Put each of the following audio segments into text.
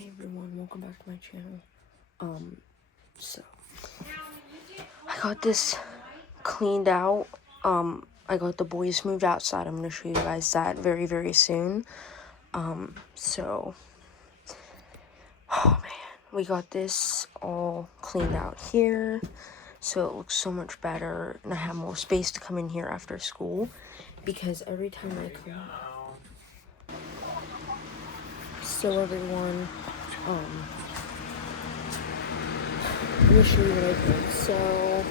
Hey everyone, welcome back to my channel. So I got this cleaned out. I got the boys moved outside. I'm gonna show you guys that very, very soon. So oh man, we got this all cleaned out here. So it looks so much better, and I have more space to come in here after school because every time I come. So everyone, let me show you what I did. So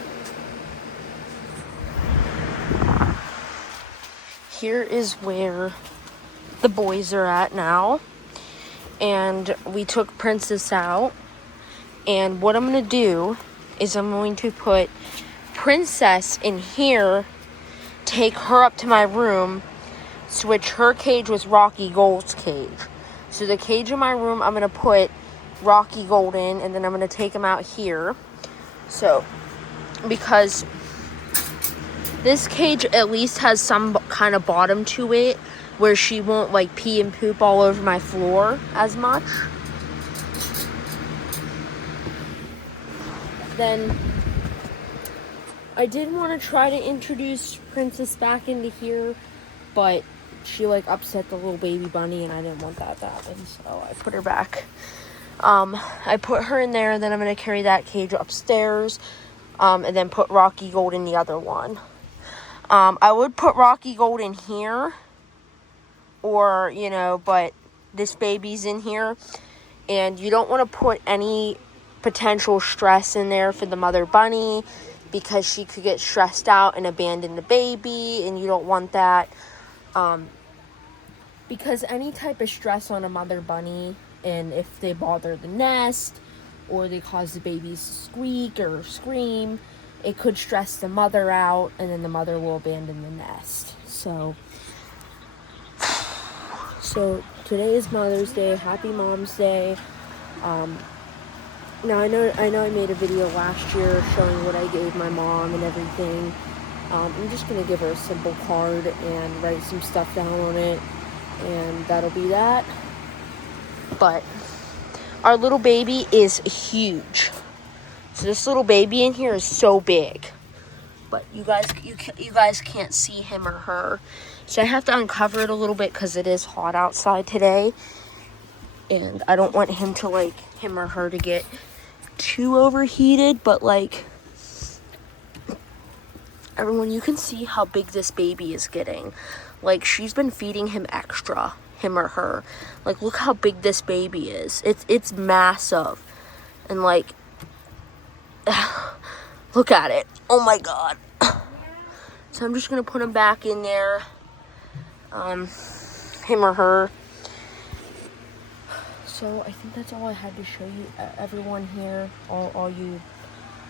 here is where the boys are at now, and we took Princess out, and what I'm gonna do is I'm going to put Princess in here, take her up to my room, switch her cage with Rocky Gold's cage. So the cage in my room, I'm gonna put Rocky Gold in, and then I'm gonna take him out here. So because this cage at least has some kind of bottom to it where she won't like pee and poop all over my floor as much. Then I did want to try to introduce Princess back into here, but she like upset the little baby bunny and I didn't want that to happen, so I put her back. I put her in there, and then I'm going to carry that cage upstairs, and then put Rocky Gold in the other one. I would put Rocky Gold in here, or, but this baby's in here, and you don't want to put any potential stress in there for the mother bunny, because she could get stressed out and abandon the baby, and you don't want that, because any type of stress on a mother bunny, and if they bother the nest, or they cause the babies to squeak or scream, it could stress the mother out, and then the mother will abandon the nest. So today is Mother's Day. Happy Mom's Day. Now I know I made a video last year showing what I gave my mom and everything. I'm just gonna give her a simple card and write some stuff down on it, and that'll be that. But our little baby is huge. So this little baby in here is so big, but you guys can't see him or her. So I have to uncover it a little bit because it is hot outside today, and I don't want him or her to get too overheated. But everyone, you can see how big this baby is getting. She's been feeding him extra, him or her. Look how big this baby is. It's massive, and look at it. Oh my god. So I'm just gonna put him back in there, him or her. So I think that's all I had to show you, everyone here, all you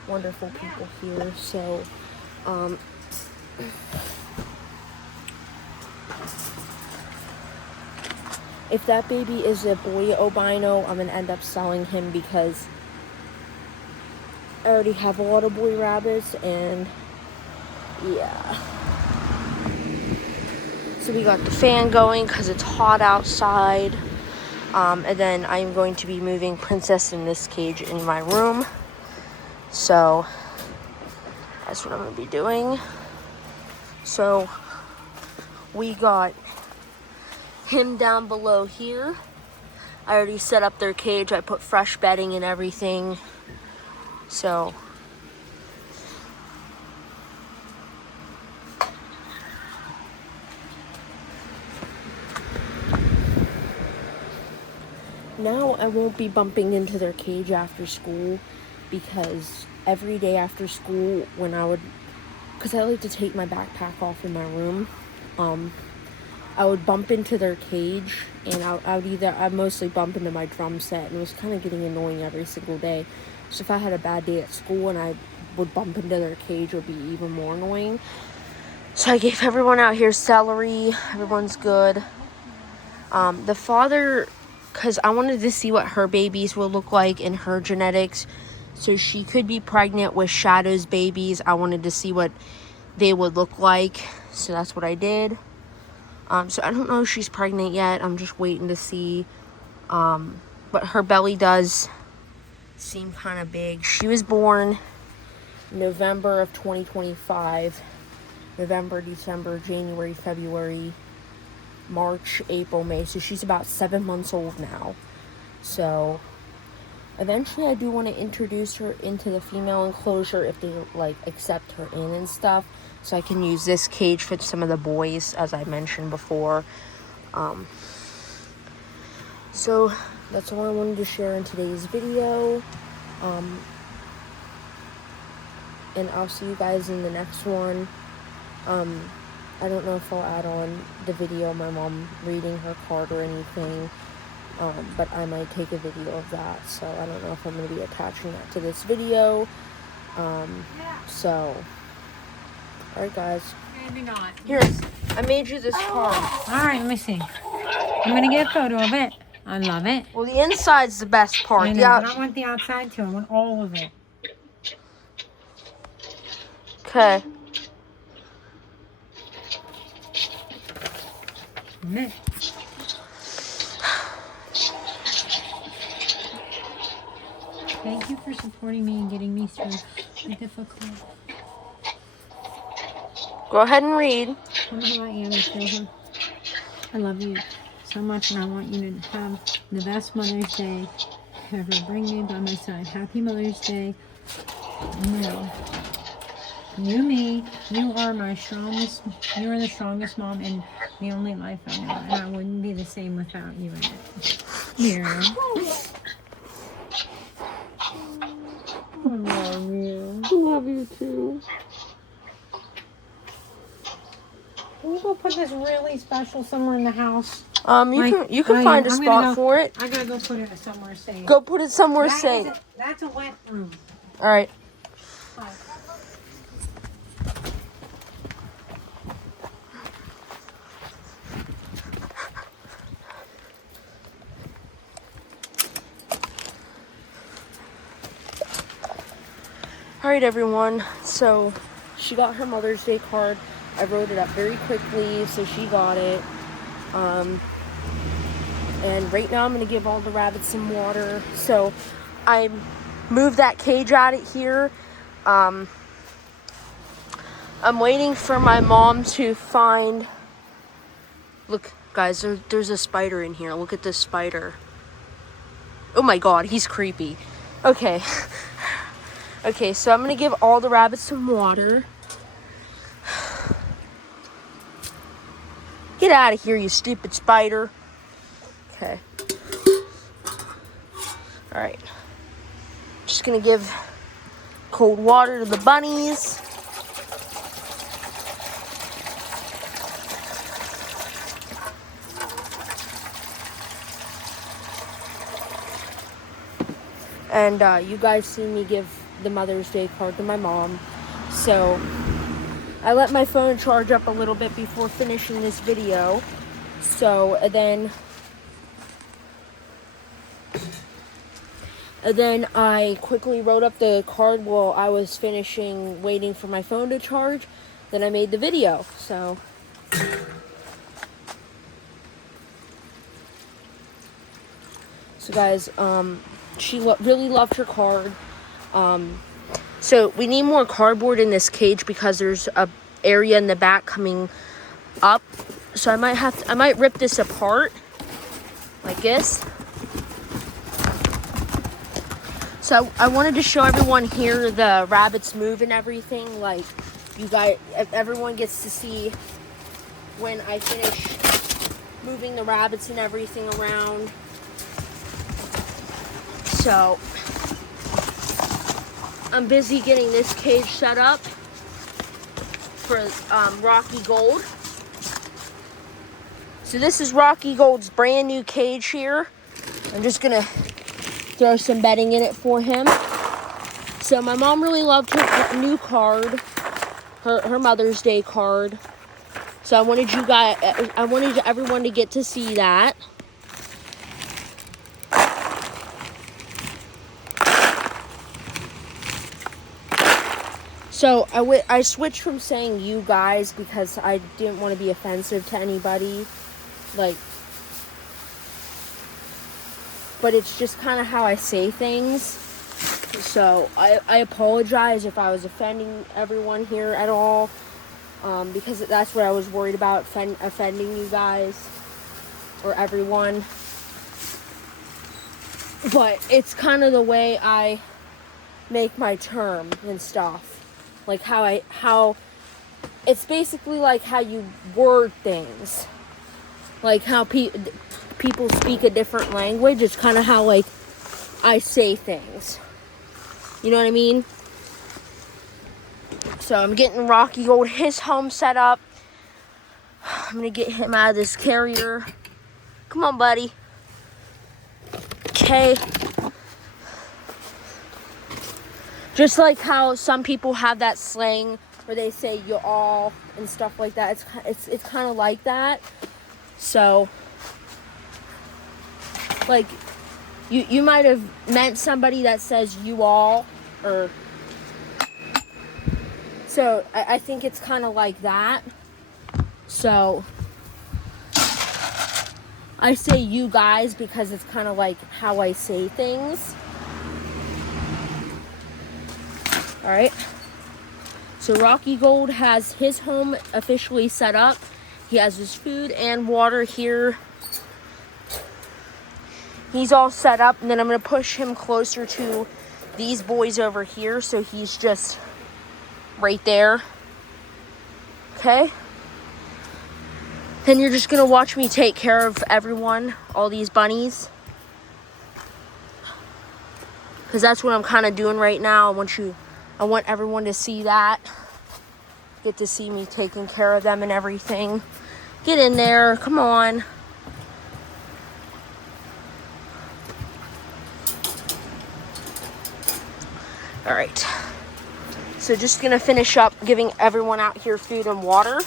wonderful people here. So if that baby is a boy albino, I'm gonna end up selling him because I already have a lot of boy rabbits, and yeah. So we got the fan going because it's hot outside. And then I'm going to be moving Princess in this cage in my room. So that's what I'm going to be doing. So we got him down below here. I already set up their cage. I put fresh bedding and everything. So now I won't be bumping into their cage after school, because every day after school because I like to take my backpack off in my room, I would bump into their cage, and I'd mostly bump into my drum set, and it was kind of getting annoying every single day. So if I had a bad day at school and I would bump into their cage, it would be even more annoying. So I gave everyone out here celery. Everyone's good. The father, because I wanted to see what her babies would look like in her genetics. So she could be pregnant with Shadow's babies. I wanted to see what they would look like. So that's what I did. So I don't know if she's pregnant yet. I'm just waiting to see. but her belly does seem kind of big. She was born November of 2025. November, December, January, February, March, April, May. So she's about 7 months old now. So eventually I do want to introduce her into the female enclosure if they like accept her in and stuff. So I can use this cage for some of the boys, as I mentioned before. So that's all I wanted to share in today's video. And I'll see you guys in the next one. I don't know if I'll add on the video of my mom reading her card or anything. But I might take a video of that. So I don't know if I'm going to be attaching that to this video. So, alright guys. Maybe not. Here, I made you this card. Alright, let me see. I'm going to get a photo of it. I love it. Well, the inside's the best part. I know, but I want the outside too. I want all of it. Okay. Thank you for supporting me and getting me through the difficult. Go ahead and read. Come to my Annie, feel her. I love you so much, and I want you to have the best Mother's Day ever. Bring me by my side. Happy Mother's Day. No. You, me, you are my strongest, you are the strongest mom in the only life I know, and I wouldn't be the same without you in it. Here. I love you. I love you too. Can you go put this really special somewhere in the house? You can find a spot for it. I gotta go put it somewhere safe. Go put it somewhere safe. That's a wet room. All right. Bye. Alright everyone, so she got her Mother's Day card. I wrote it up very quickly, so she got it. And right now I'm going to give all the rabbits some water. So I moved that cage out of here. I'm waiting for my mom to find... Look, guys, there's a spider in here. Look at this spider. Oh my god, he's creepy. Okay. Okay, so I'm going to give all the rabbits some water. Get out of here, you stupid spider. Okay. Alright. Just going to give cold water to the bunnies. And you guys see me give the Mother's Day card to my mom. So I let my phone charge up a little bit before finishing this video. So then I quickly wrote up the card while I was waiting for my phone to charge. Then I made the video. So guys, she really loved her card. So we need more cardboard in this cage because there's a area in the back coming up. So I might rip this apart like this. So I wanted to show everyone here the rabbits move and everything. Like everyone gets to see when I finish moving the rabbits and everything around. So I'm busy getting this cage set up for Rocky Gold. So this is Rocky Gold's brand new cage here. I'm just gonna throw some bedding in it for him. So my mom really loved her new card, her Mother's Day card. So I wanted everyone to get to see that. So I switched from saying you guys because I didn't want to be offensive to anybody. Like, but it's just kind of how I say things. So I apologize if I was offending everyone here at all, because that's what I was worried about, offending you guys or everyone. But it's kind of the way I make my term and stuff, like how it's basically like how you word things, like how people speak a different language. It's kind of how like I say things, you know what I mean? So I'm getting Rocky Gold his home set up. I'm gonna get him out of this carrier. Come on, buddy. Okay. Just like how some people have that slang where they say you all and stuff like that. It's kind of like that. So, like, you might have met somebody that says you all, or so I think it's kind of like that. So I say you guys because it's kind of like how I say things. All right. So Rocky Gold has his home officially set up. He has his food and water here. He's all set up, and then I'm going to push him closer to these boys over here, so he's just right there. Okay? Then you're just going to watch me take care of everyone, all these bunnies. Because that's what I'm kind of doing right now. I want everyone to see that. Get to see me taking care of them and everything. Get in there. Come on. All right. So just going to finish up giving everyone out here food and water.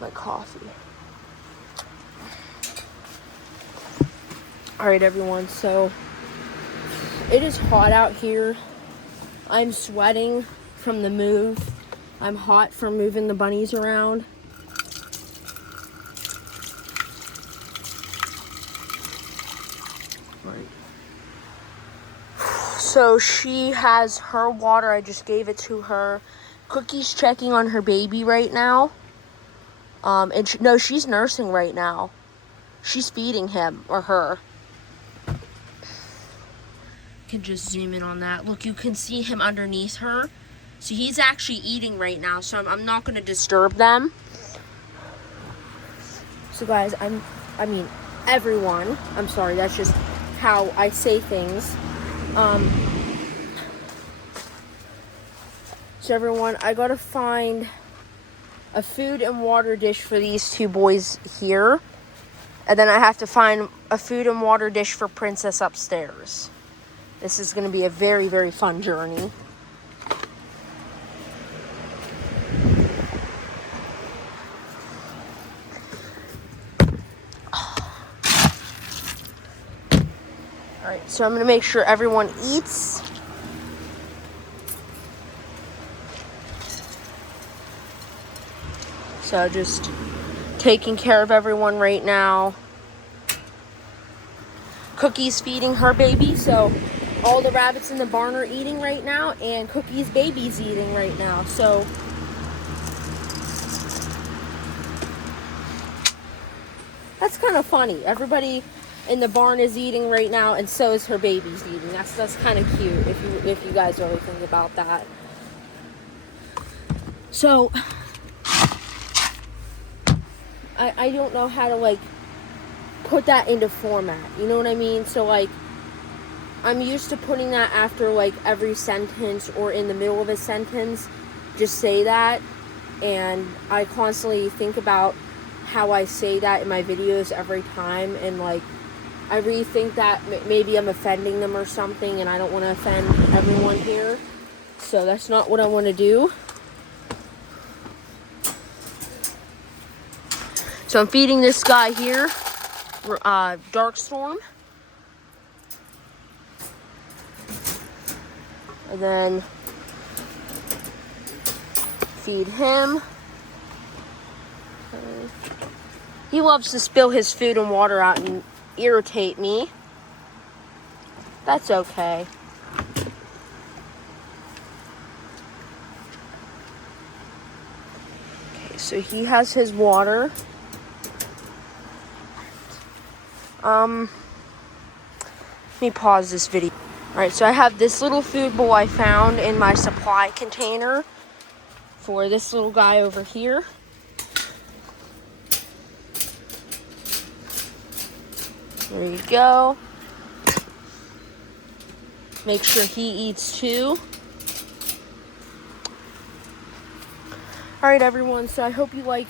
My coffee. All right, everyone. So it is hot out here. I'm sweating from the move. I'm hot from moving the bunnies around. Right. So she has her water. I just gave it to her. Cookie's checking on her baby right now. And no, she's nursing right now. She's feeding him or her. You can just zoom in on that. Look, you can see him underneath her. So he's actually eating right now, so I'm not going to disturb them. So guys, I mean, everyone, I'm sorry, that's just how I say things. So everyone, I got to find a food and water dish for these two boys here. And then I have to find a food and water dish for Princess upstairs. This is going to be a very, very fun journey. Alright, so I'm going to make sure everyone eats. So just taking care of everyone right now. Cookie's feeding her baby, so all the rabbits in the barn are eating right now, and Cookie's baby's eating right now. So that's kind of funny. Everybody in the barn is eating right now, and so is her baby's eating. That's kind of cute if you guys really think about that. So I don't know how to like put that into format. You know what I mean? So like I'm used to putting that after like every sentence or in the middle of a sentence. Just say that, and I constantly think about how I say that in my videos every time, and like I rethink that maybe I'm offending them or something, and I don't want to offend everyone here, so that's not what I want to do. So I'm feeding this guy here, Darkstorm. And then feed him. He loves to spill his food and water out and irritate me. That's okay. Okay, so he has his water. Let me pause this video. Alright, so I have this little food bowl I found in my supply container for this little guy over here. There you go. Make sure he eats too. Alright everyone, so I hope you like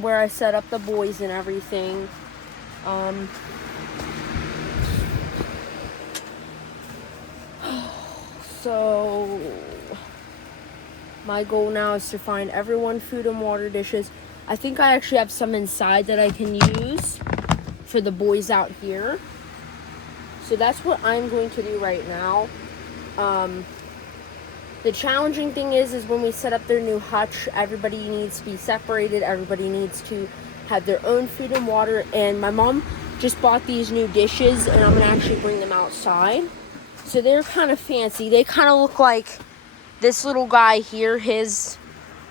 where I set up the boys and everything. So my goal now is to find everyone food and water dishes. I think I actually have some inside that I can use for the boys out here. So that's what I'm going to do right now. The challenging thing is when we set up their new hutch, everybody needs to be separated. Everybody needs to have their own food and water. And my mom just bought these new dishes, and I'm gonna actually bring them outside. So they're kind of fancy. They kind of look like this little guy here, his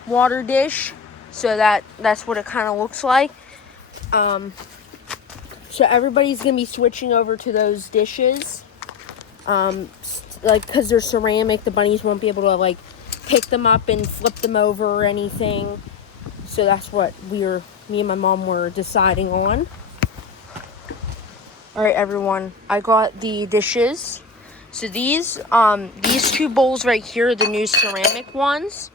water dish. So that's what it kind of looks like. So everybody's gonna be switching over to those dishes. Like, because they're ceramic, the bunnies won't be able to like pick them up and flip them over or anything. So that's what me and my mom were deciding on. All right, everyone, I got the dishes. So these two bowls right here are the new ceramic ones.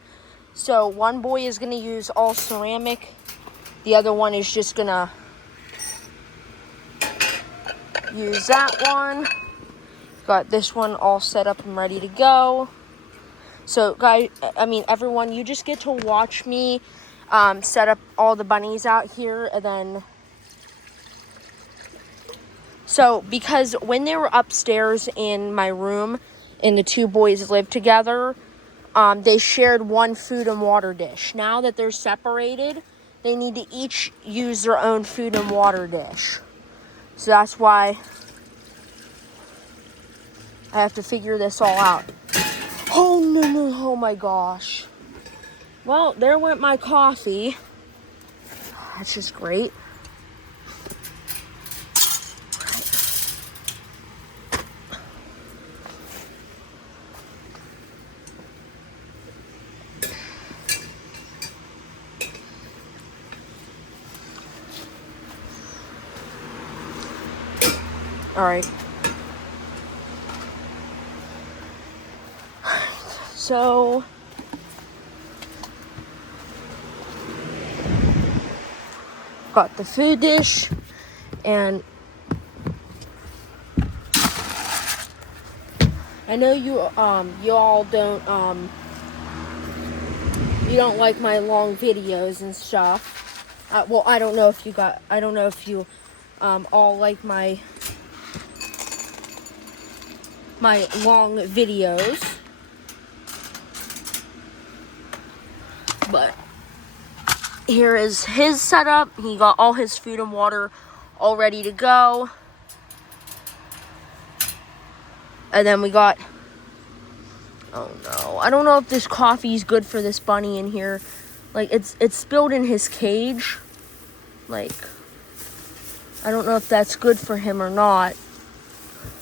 So one boy is gonna use all ceramic. The other one is just gonna use that one. Got this one all set up and ready to go. So guys, everyone, you just get to watch me set up all the bunnies out here. And then, so because when they were upstairs in my room and the two boys lived together, they shared one food and water dish. Now that they're separated, they need to each use their own food and water dish. So that's why I have to figure this all out. Oh, no, oh my gosh. Well, there went my coffee. That's just great. All right. So got the food dish, and I know you all don't you don't like my long videos and stuff. Well, I don't know if you all like my long videos. But here is his setup. He got all his food and water all ready to go. And then we got, oh no, I don't know if this coffee is good for this bunny in here. Like, it's spilled in his cage. Like, I don't know if that's good for him or not.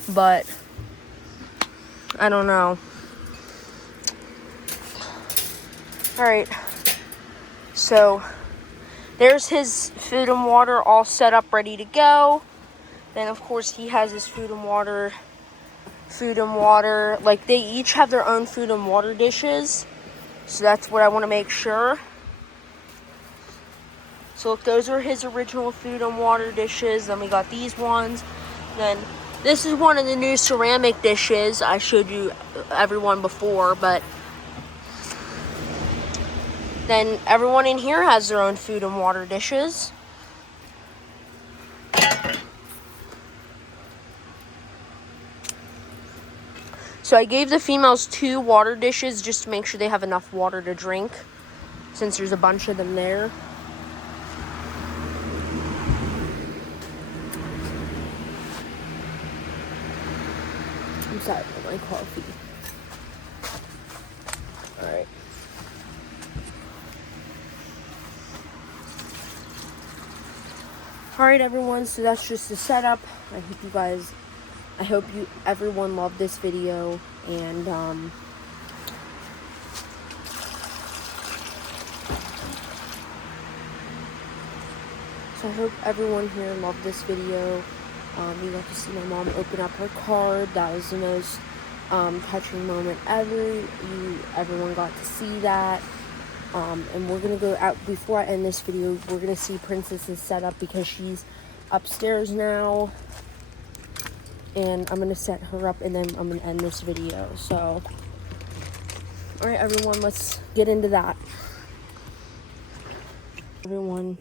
But I don't know. All right. So there's his food and water all set up, ready to go. Then of course he has his food and water. Like, they each have their own food and water dishes. So that's what I want to make sure. So look, those are his original food and water dishes. Then we got these ones. Then this is one of the new ceramic dishes I showed you everyone before, but then everyone in here has their own food and water dishes. So I gave the females 2 water dishes just to make sure they have enough water to drink, since there's a bunch of them there. I'm sorry for my coffee. Alright. Alright everyone, so that's just the setup. I hope everyone loved this video, and so I hope everyone here loved this video. You got to see my mom open up her card. That was the most touching moment ever. Everyone got to see that. And we're gonna go out before I end this video. We're gonna see Princess's setup because she's upstairs now, and I'm gonna set her up and then I'm gonna end this video. So, all right, everyone, let's get into that. Everyone,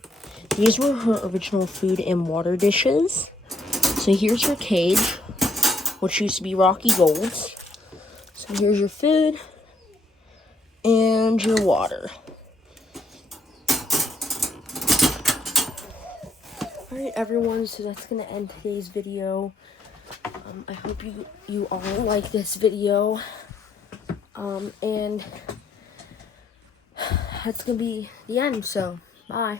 these were her original food and water dishes. So here's her cage, which used to be Rocky Gold's. So here's your food and your water. Alright everyone, so that's going to end today's video. I hope you all like this video. And that's going to be the end, so bye.